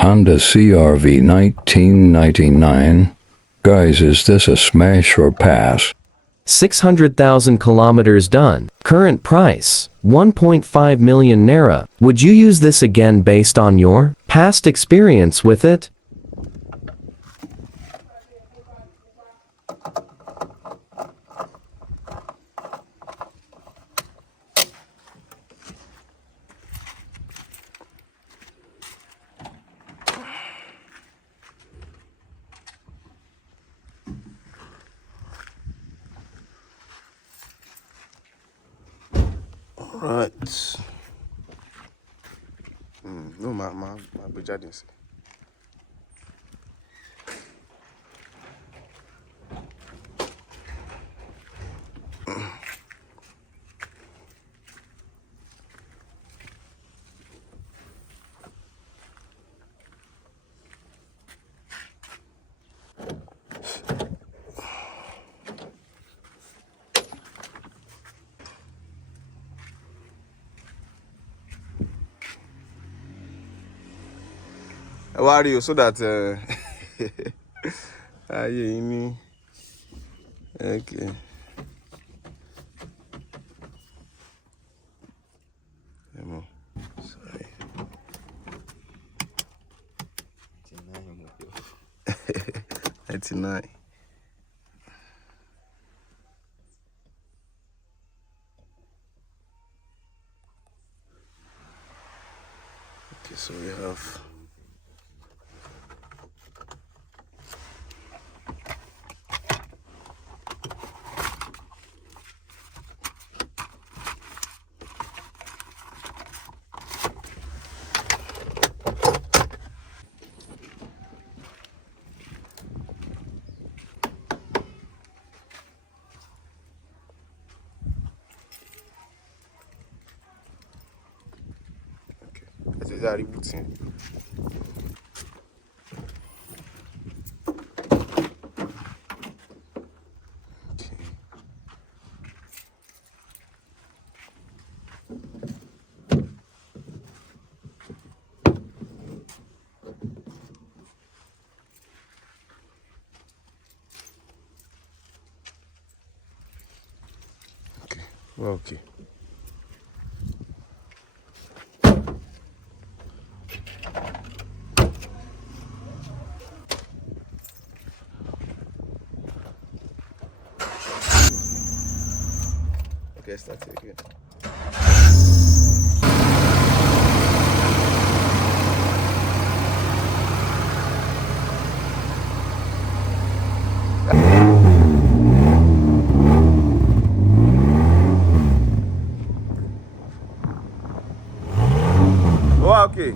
Honda CRV 1999. Guys, is this a smash or pass? 600,000 kilometers done. Current price, 1.5 million naira. Would you use this again based on your past experience with it? Right. No, my jáde sí. Ẹ wá rí o so that ayé yín ní okay. Sorry. 99. Okay, so we have àti ìdá àríwú tí. Okay, well, okay. Okay, start it again. Oh, okay.